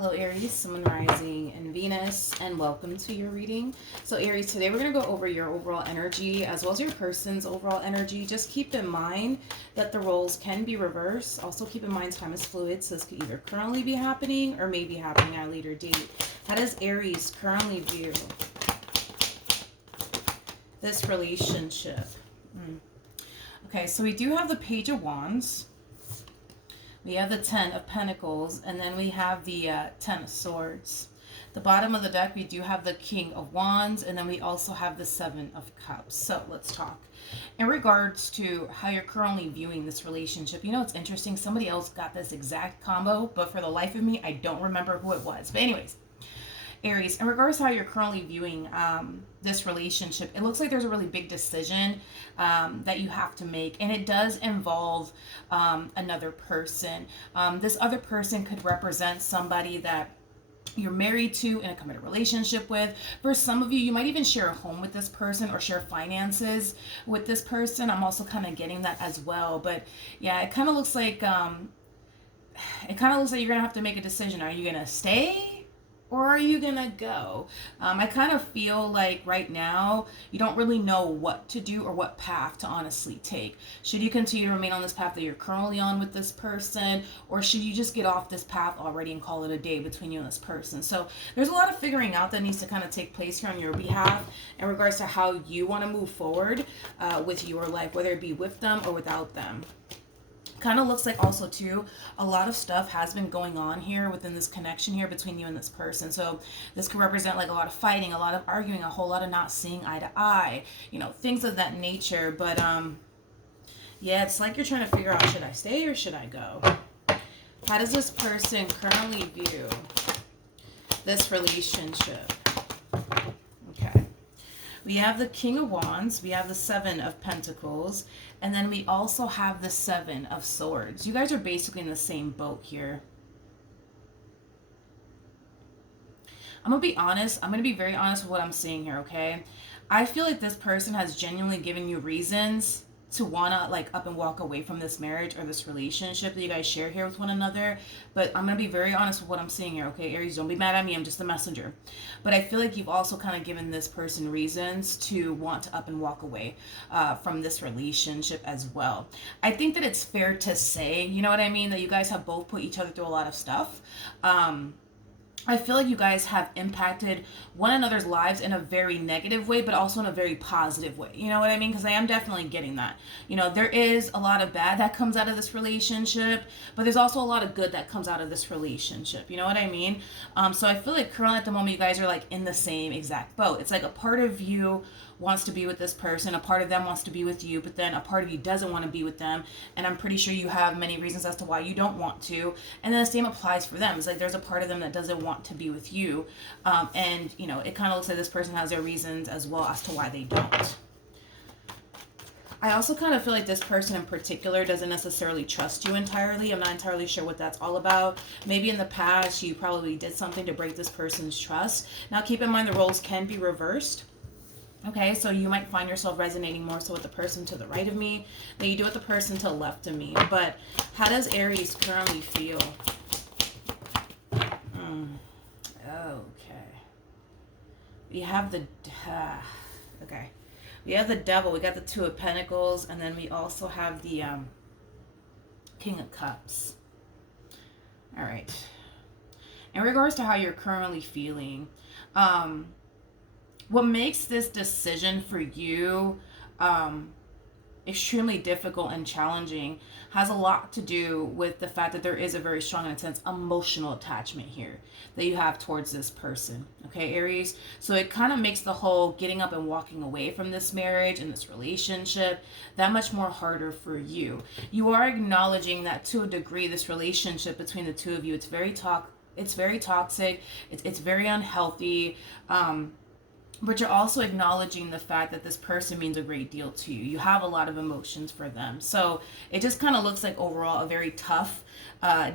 Hello Aries, Sun, Rising, and Venus, and welcome to your reading. So Aries, today we're going to go over your overall energy as well as your person's overall energy. Just keep in mind that the roles can be reversed. Also keep in mind time is fluid, so this could either currently be happening or may be happening at a later date. How does Aries currently view this relationship? Okay, so we do have the Page of Wands. We have the 10 of Pentacles, and then we have the 10 of Swords. The bottom of the deck, we do have the King of Wands, and then we also have the 7 of Cups. So let's talk. In regards to how you're currently viewing this relationship, you know, it's interesting. Somebody else got this exact combo, but for the life of me, I don't remember who it was. But anyways, Aries, in regards to how you're currently viewing this relationship, it looks like there's a really big decision that you have to make, and it does involve another person. This other person could represent somebody that you're married to in a committed relationship with. For some of you, you might even share a home with this person or share finances with this person. I'm also kind of getting that as well. But yeah, it kind of looks like you're gonna have to make a decision. Are you gonna stay? Or are you gonna go? I kind of feel like right now you don't really know what to do or what path to honestly take. Should you continue to remain on this path that you're currently on with this person, or should you just get off this path already and call it a day between you and this person? So there's a lot of figuring out that needs to kind of take place here on your behalf in regards to how you want to move forward with your life, whether it be with them or without them. Kind of looks like also too a lot of stuff has been going on here within this connection here between you and this person. So this could represent like a lot of fighting, a lot of arguing, a whole lot of not seeing eye to eye, you know, things of that nature. But yeah, it's like you're trying to figure out, should I stay or should I go? How does this person currently view this relationship? Okay, we have the King of Wands, we have the 7 of Pentacles, and then we also have the 7 of Swords. You guys are basically in the same boat here. I'm going to be honest. I'm going to be very honest with what I'm seeing here, okay? I feel like this person has genuinely given you reasons to want to like up and walk away from this marriage or this relationship that you guys share here with one another. But I'm going to be very honest with what I'm seeing here, okay? Aries, don't be mad at me. I'm just the messenger. But I feel like you've also kind of given this person reasons to want to up and walk away from this relationship as well. I think that it's fair to say, you know what I mean, that you guys have both put each other through a lot of stuff. I feel like you guys have impacted one another's lives in a very negative way, but also in a very positive way. You know what I mean? Because I am definitely getting that. You know, there is a lot of bad that comes out of this relationship, but there's also a lot of good that comes out of this relationship. You know what I mean? So I feel like currently at the moment, you guys are like in the same exact boat. It's like a part of you wants to be with this person, a part of them wants to be with you, but then a part of you doesn't want to be with them, and I'm pretty sure you have many reasons as to why you don't want to, and then the same applies for them. It's like there's a part of them that doesn't want to be with you, and you know, it kind of looks like this person has their reasons as well as to why they don't. I also kind of feel like this person in particular doesn't necessarily trust you entirely. I'm not entirely sure what that's all about. Maybe in the past you probably did something to break this person's trust. Now keep in mind the roles can be reversed. Okay, so you might find yourself resonating more so with the person to the right of me than you do with the person to the left of me. But how does Aries currently feel? Okay. We have the... okay. We have the Devil. We got the 2 of Pentacles. And then we also have the King of Cups. All right. In regards to how you're currently feeling... what makes this decision for you extremely difficult and challenging has a lot to do with the fact that there is a very strong and intense emotional attachment here that you have towards this person. Okay, Aries? So it kind of makes the whole getting up and walking away from this marriage and this relationship that much more harder for you. You are acknowledging that to a degree this relationship between the two of you, it's very toxic, it's very unhealthy, but you're also acknowledging the fact that this person means a great deal to you. You have a lot of emotions for them. So it just kind of looks like overall a very tough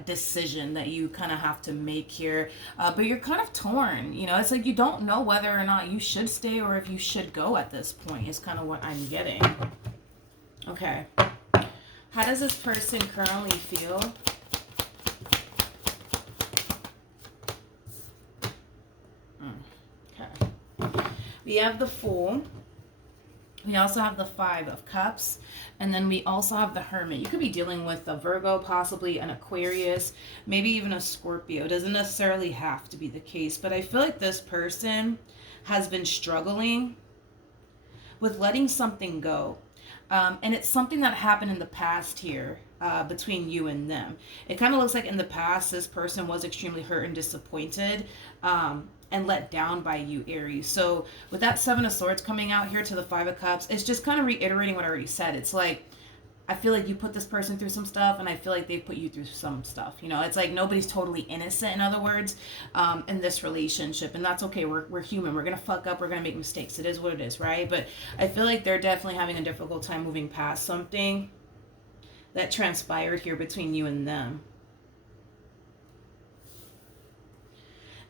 decision that you kind of have to make here. But you're kind of torn. You know, it's like you don't know whether or not you should stay or if you should go at this point is kind of what I'm getting. Okay. How does this person currently feel? We have the Fool. We also have the Five of Cups. And then we also have the Hermit. You could be dealing with a Virgo, possibly an Aquarius, maybe even a Scorpio. It doesn't necessarily have to be the case. But I feel like this person has been struggling with letting something go. And it's something that happened in the past here between you and them. It kind of looks like in the past, this person was extremely hurt and disappointed and let down by you, Aries. So with that Seven of Swords coming out here to the Five of Cups, it's just kind of reiterating what I already said. It's like, I feel like you put this person through some stuff, and I feel like they put you through some stuff. You know, it's like nobody's totally innocent, in other words, in this relationship. And that's okay. We're human. We're going to fuck up. We're going to make mistakes. It is what it is, right? But I feel like they're definitely having a difficult time moving past something that transpired here between you and them.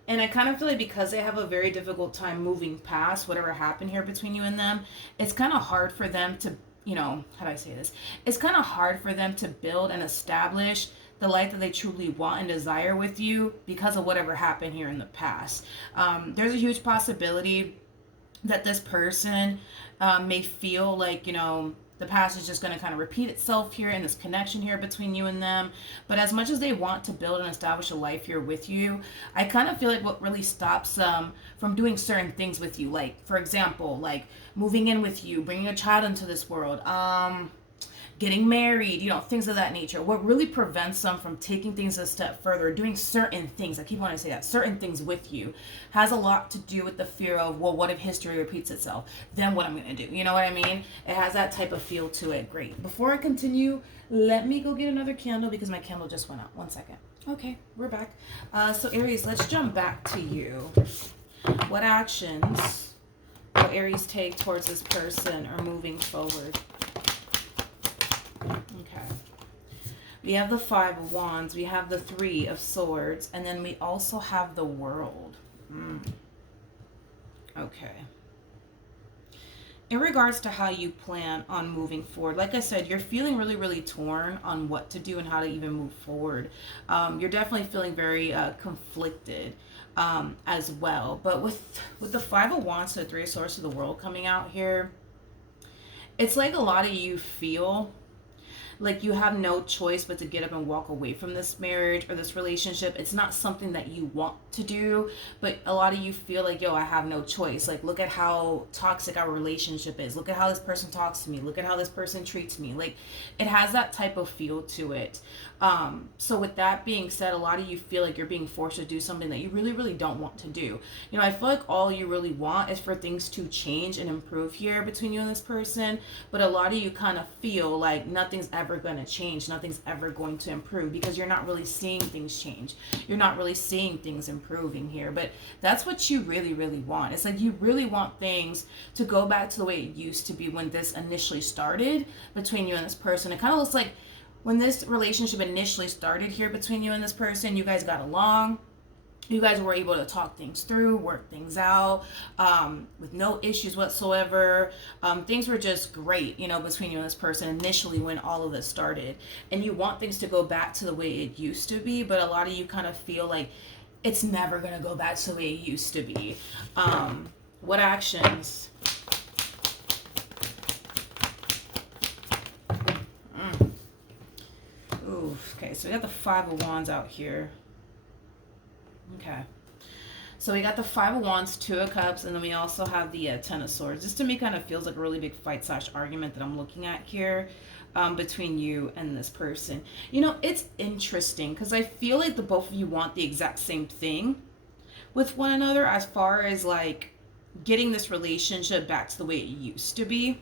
And I kind of feel like because they have a very difficult time moving past whatever happened here between you and them, it's kind of hard for them to, how do I say this? It's kind of hard for them to build and establish the life that they truly want and desire with you because of whatever happened here in the past. There's a huge possibility that this person may feel like, the past is just going to kind of repeat itself here in this connection here between you and them. But as much as they want to build and establish a life here with you, I kind of feel like what really stops them from doing certain things with you, like, for example, like moving in with you, bringing a child into this world, getting married, things of that nature. What really prevents them from taking things a step further, doing certain things, I keep wanting to say that, certain things with you, has a lot to do with the fear of, well, what if history repeats itself? Then what I'm going to do? You know what I mean? It has that type of feel to it. Great. Before I continue, let me go get another candle because my candle just went out. 1 second. Okay, we're back. So Aries, let's jump back to you. What actions will Aries take towards this person or moving forward? Okay. We have the Five of Wands. We have the Three of Swords. And then we also have the World. Okay. In regards to how you plan on moving forward, like I said, you're feeling really, really torn on what to do and how to even move forward. You're definitely feeling very conflicted as well. But with the Five of Wands to the Three of Swords to the World coming out here, it's like a lot of you feel like you have no choice but to get up and walk away from this marriage or this relationship. It's not something that you want to do, but a lot of you feel like, yo, I have no choice. Like, look at how toxic our relationship is. Look at how this person talks to me. Look at how this person treats me. Like, it has that type of feel to it. So with that being said, a lot of you feel like you're being forced to do something that you really, really don't want to do. I feel like all you really want is for things to change and improve here between you and this person, but a lot of you kind of feel like nothing's ever going to change, nothing's ever going to improve because you're not really seeing things change. You're not really seeing things improving here, but that's what you really, really want. It's like you really want things to go back to the way it used to be when this initially started between you and this person. It kind of looks like when this relationship initially started here between you and this person, you guys got along. You guys were able to talk things through, work things out with no issues whatsoever. Things were just great, between you and this person initially when all of this started. And you want things to go back to the way it used to be, but a lot of you kind of feel like it's never going to go back to the way it used to be. What actions? Okay, so we got the Five of Wands out here. Okay. So we got the Five of Wands, Two of Cups, and then we also have the Ten of Swords. This to me kind of feels like a really big fight / argument that I'm looking at here between you and this person. It's interesting because I feel like the both of you want the exact same thing with one another as far as like getting this relationship back to the way it used to be.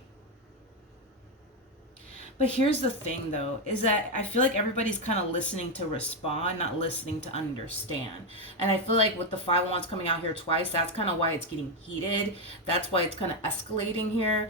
But here's the thing, though, is that I feel like everybody's kind of listening to respond, not listening to understand. And I feel like with the Five of Wands coming out here twice, that's kind of why it's getting heated. That's why it's kind of escalating here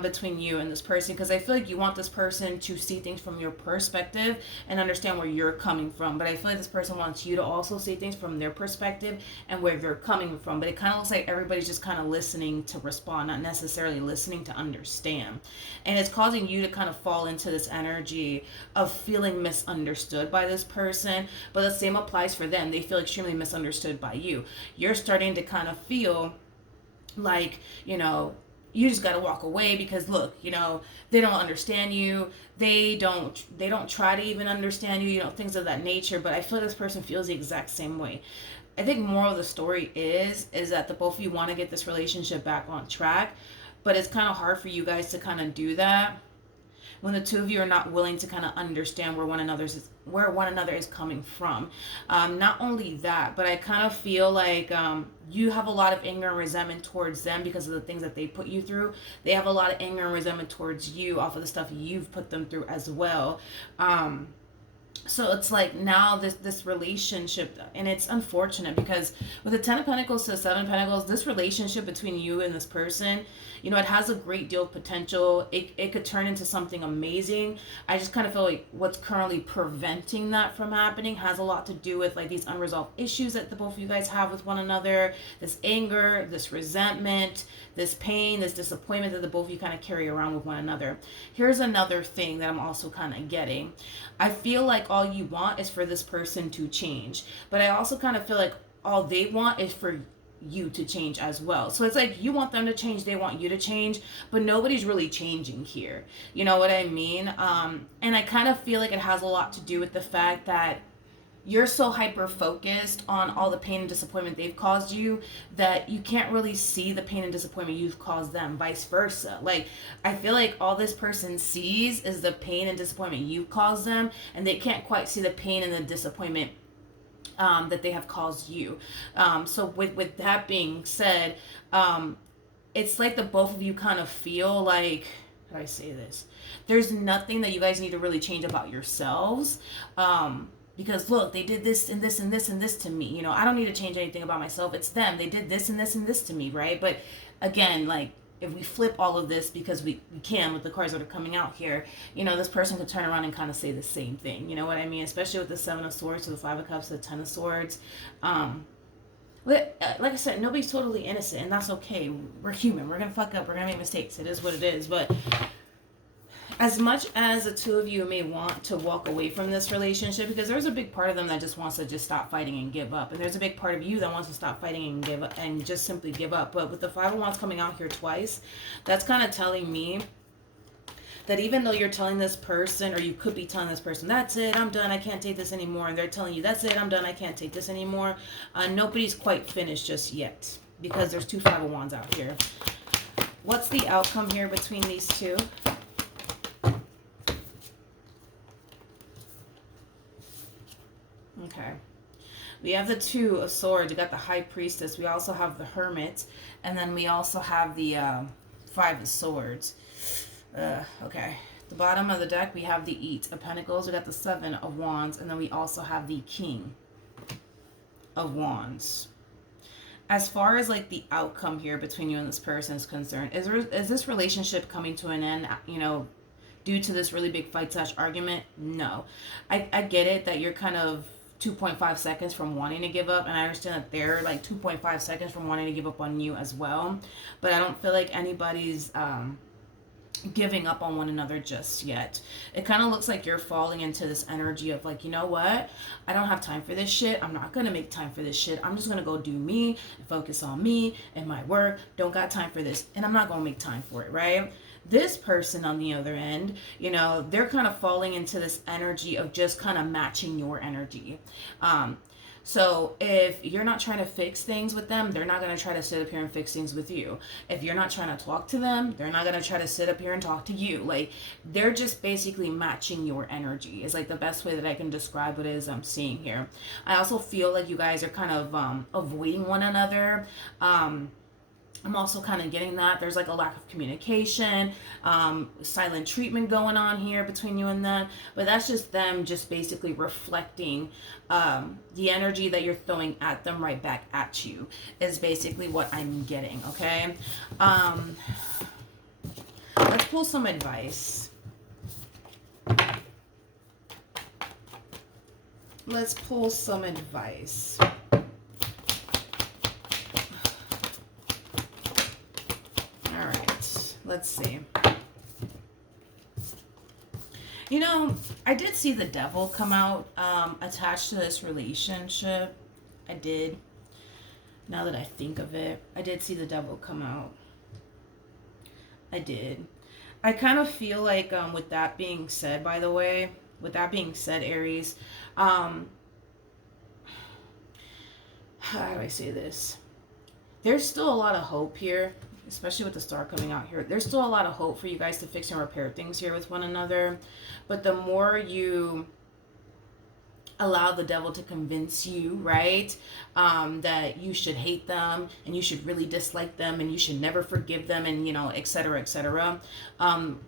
between you and this person. Because I feel like you want this person to see things from your perspective and understand where you're coming from. But I feel like this person wants you to also see things from their perspective and where they're coming from. But it kind of looks like everybody's just kind of listening to respond, not necessarily listening to understand. And it's causing you to kind of fall into this energy of feeling misunderstood by this person, but the same applies for them. They feel extremely misunderstood by you. You're starting to kind of feel like, you just got to walk away because look, they don't understand you. They don't try to even understand you, things of that nature. But I feel like this person feels the exact same way. I think moral of the story is that the both of you want to get this relationship back on track, but it's kind of hard for you guys to kind of do that when the two of you are not willing to kind of understand where one another is coming from. Not only that, but I kind of feel like you have a lot of anger and resentment towards them because of the things that they put you through. They have a lot of anger and resentment towards you off of the stuff you've put them through as well. So it's like now this relationship, and it's unfortunate because with the 10 of Pentacles to the 7 of Pentacles, this relationship between you and this person, it has a great deal of potential. It could turn into something amazing. I just kind of feel like what's currently preventing that from happening has a lot to do with like these unresolved issues that the both of you guys have with one another, this anger, this resentment, this pain, this disappointment that the both of you kind of carry around with one another. Here's another thing that I'm also kind of getting. I feel like all you want is for this person to change, but I also kind of feel like all they want is for you to change as well. So it's like you want them to change, they want you to change, but nobody's really changing here. You know what I mean? And I kind of feel like it has a lot to do with the fact that you're so hyper focused on all the pain and disappointment they've caused you that you can't really see the pain and disappointment you've caused them, vice versa. Like, I feel like all this person sees is the pain and disappointment you've caused them, and they can't quite see the pain and the disappointment that they have caused you. So with that being said, it's like the both of you kind of feel like, how do I say this? There's nothing that you guys need to really change about yourselves. Because look, they did this and this and this and this to me. I don't need to change anything about myself. It's them. They did this and this and this to me, right? But again, like, if we flip all of this, because we can with the cards that are coming out here, this person could turn around and kind of say the same thing. You know what I mean? Especially with the 7 of Swords to the 5 of Cups to the 10 of Swords. But like I said, nobody's totally innocent, and that's okay. We're human. We're going to fuck up. We're going to make mistakes. It is what it is. But as much as the two of you may want to walk away from this relationship, because there's a big part of them that just wants to just stop fighting and give up, and there's a big part of you that wants to stop fighting and give up and just simply give up. But with the 5 of Wands coming out here twice, that's kind of telling me that even though you're telling this person, or you could be telling this person, that's it, I'm done, I can't take this anymore, and they're telling you, that's it, I'm done, I can't take this anymore, nobody's quite finished just yet, because there's 2 5 of Wands out here. What's the outcome here between these two? Okay. We have the 2 of Swords. We got the High Priestess. We also have the Hermit. And then we also have the 5 of Swords. Okay. The bottom of the deck, we have the 8 of Pentacles. We got the 7 of Wands. And then we also have the King of Wands. As far as like the outcome here between you and this person is concerned, is this relationship coming to an end, due to this really big fight / argument? No. I get it that you're kind of 2.5 seconds from wanting to give up, and I understand that they're like 2.5 seconds from wanting to give up on you as well, but I don't feel like anybody's giving up on one another just yet. It kind of looks like you're falling into this energy of like, you know what, I don't have time for this shit, I'm not gonna make time for this shit, I'm just gonna go do me and focus on me and my work, don't got time for this, and I'm not gonna make time for it, right? This person on the other end, they're kind of falling into this energy of just kind of matching your energy. So if you're not trying to fix things with them, they're not going to try to sit up here and fix things with you. If you're not trying to talk to them, they're not going to try to sit up here and talk to you. Like, they're just basically matching your energy is like the best way that I can describe what it is I'm seeing here. I also feel like you guys are kind of avoiding one another. I'm also kind of getting that there's like a lack of communication, silent treatment going on here between you and them, but that's just them just basically reflecting the energy that you're throwing at them right back at you is basically what I'm getting, okay? Let's pull some advice. Let's pull some advice. Let's see. I did see the devil come out attached to this relationship. I did. Now that I think of it, I did see the devil come out. I did. I kind of feel like, with that being said, by the way, with that being said, Aries, how do I say this? There's still a lot of hope here, especially with the star coming out here. There's still a lot of hope for you guys to fix and repair things here with one another. But the more you allow the devil to convince you, right, that you should hate them and you should really dislike them and you should never forgive them, and, you know, etc., etc.,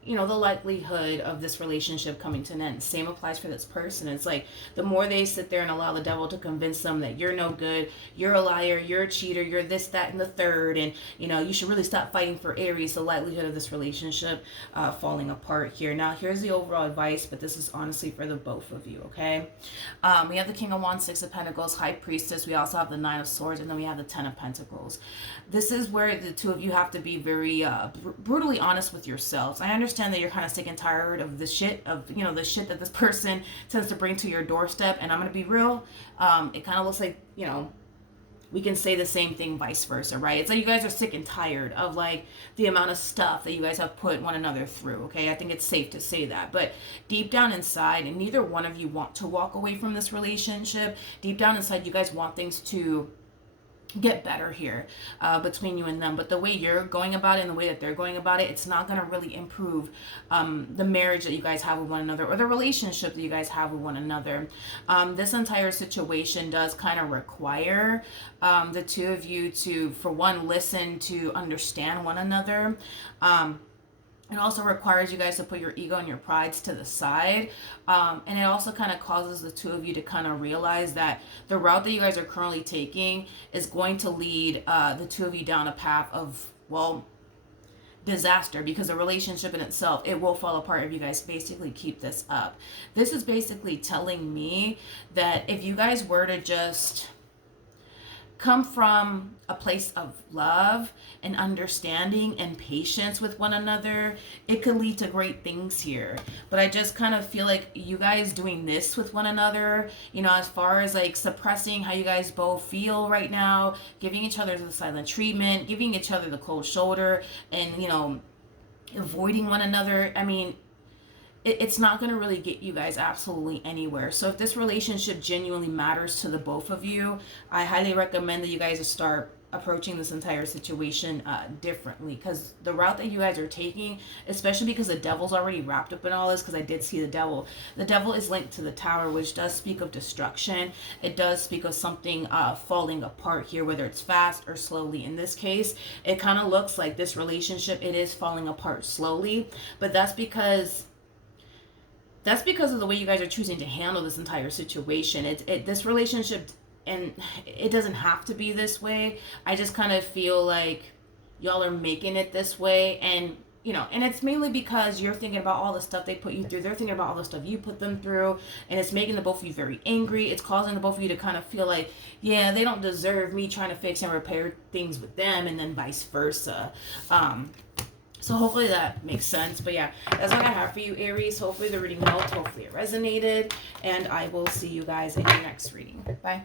you know, the likelihood of this relationship coming to an end. Same applies for this person. It's like the more they sit there and allow the devil to convince them that you're no good, you're a liar, you're a cheater, you're this, that, and the third, and, you know, you should really stop fighting for Aries, the likelihood of this relationship falling apart here. Now, here's the overall advice, but this is honestly for the both of you, okay? We have the King of Wands, Six of Pentacles, High Priestess. We also have the Nine of Swords, and then we have the Ten of Pentacles. This is where the two of you have to be very brutally honest with yourselves. I understand that you're kind of sick and tired of the shit, of, you know, the shit that this person tends to bring to your doorstep. And I'm going to be real. It kind of looks like, you know, we can say the same thing vice versa, right? It's like you guys are sick and tired of, like, the amount of stuff that you guys have put one another through, okay? I think it's safe to say that. But deep down inside, and neither one of you want to walk away from this relationship, deep down inside, you guys want things to get better here between you and them. But the way you're going about it and the way that they're going about it, it's not going to really improve the marriage that you guys have with one another, or the relationship that you guys have with one another. This entire situation does kind of require the two of you to, for one, listen, to understand one another. It also requires you guys to put your ego and your prides to the side. And it also kind of causes the two of you to kind of realize that the route that you guys are currently taking is going to lead the two of you down a path of, well, disaster, because the relationship in itself, it will fall apart if you guys basically keep this up. This is basically telling me that if you guys were to just come from a place of love and understanding and patience with one another, it could lead to great things here. But I just kind of feel like you guys doing this with one another, you know, as far as like suppressing how you guys both feel right now, giving each other the silent treatment, giving each other the cold shoulder, and, you know, avoiding one another, I mean, it's not going to really get you guys absolutely anywhere. So if this relationship genuinely matters to the both of you, I highly recommend that you guys start approaching this entire situation differently, because the route that you guys are taking, especially because the devil's already wrapped up in all this, because I did see the devil is linked to the Tower, which does speak of destruction. It does speak of something falling apart here, whether it's fast or slowly. In this case, it kind of looks like this relationship, it is falling apart slowly, but that's because of the way you guys are choosing to handle this entire situation. This relationship, and it doesn't have to be this way. I just kind of feel like y'all are making it this way, and, you know, and it's mainly because you're thinking about all the stuff they put you through. They're thinking about all the stuff you put them through, and it's making the both of you very angry. It's causing the both of you to kind of feel like, yeah, they don't deserve me trying to fix and repair things with them, and then vice versa. So hopefully that makes sense. But yeah, that's what I have for you, Aries. Hopefully the reading helped. Hopefully it resonated. And I will see you guys in your next reading. Bye.